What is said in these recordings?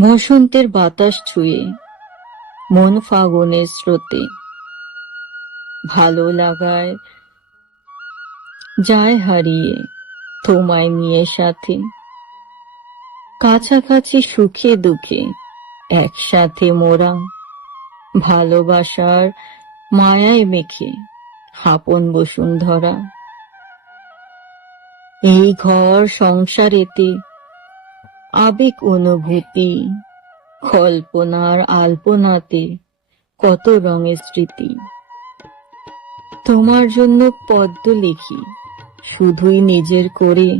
বসন্তের বাতাস ছুঁয়ে মন ফাগুনের স্রোতে ভালো লাগায় যায় হারিয়ে তোমায় নিয়ে সাথে, কাছাকাছি সুখে দুঃখে একসাথে মোরা, ভালোবাসার মায়ায় মেখে আপন বসুন্ধরা। এই ঘর সংসারেতে আবেগ অনুভূতি, কল্পনার আলপনাতে কত রঙের স্মৃতি। তোমার জন্য পদ্ম লিখি শুধুই নিজের করে,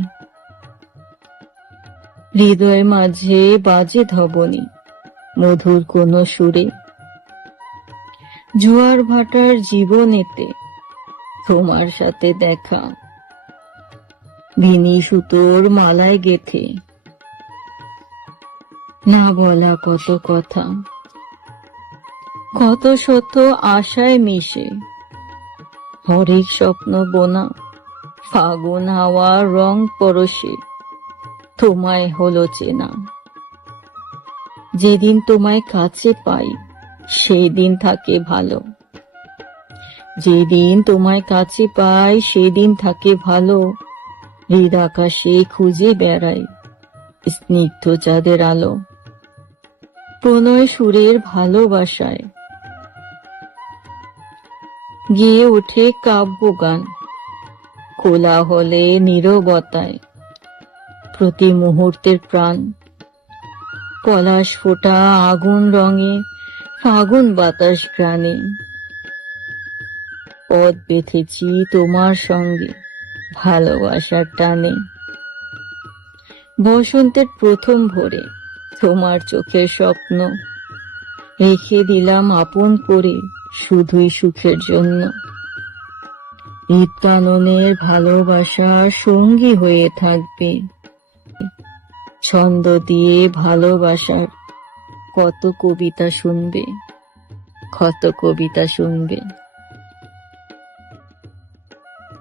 হৃদয় মাঝে বাজে ধবনি মধুর কোন সুরে। জোয়ার ভাটার জীবনেতে তোমার সাথে দেখা, ভিনি সুতোর মালায় গেথে না বলা কত কথা, কত শত আশায় মিশে হরেক স্বপ্ন বোনা। ফাগুন হাওয়া রং পরশে তোমায় হলো চেনা। যেদিন তোমায় কাছে পাই সেই দিন থাকে ভালো, যেদিন তোমায় কাছে পাই সেদিন থাকে ভালো। হৃদ আকাশে খুঁজে বেড়াই স্নিগ্ধ চাঁদের আলো, প্রণয় সুরের ভালোবাসায় গেয়ে ওঠে কাব্যগান। কোলাহলে নীরবতায় প্রতি মুহূর্তের প্রাণ, পলাশ ফোটা আগুন রঙে ফাগুন বাতাস গ্রানে। পথ বেঁধেছি তোমার সঙ্গে ভালোবাসার টানে। বসন্তের প্রথম ভোরে তোমার চোখের স্বপ্ন রেখে দিলাম আপন করে শুধুই সুখের জন্য। ঈদ কাননের ভালোবাসার সঙ্গী হয়ে থাকবে, ছন্দ দিয়ে ভালোবাসার কত কবিতা শুনবে, কত কবিতা শুনবে।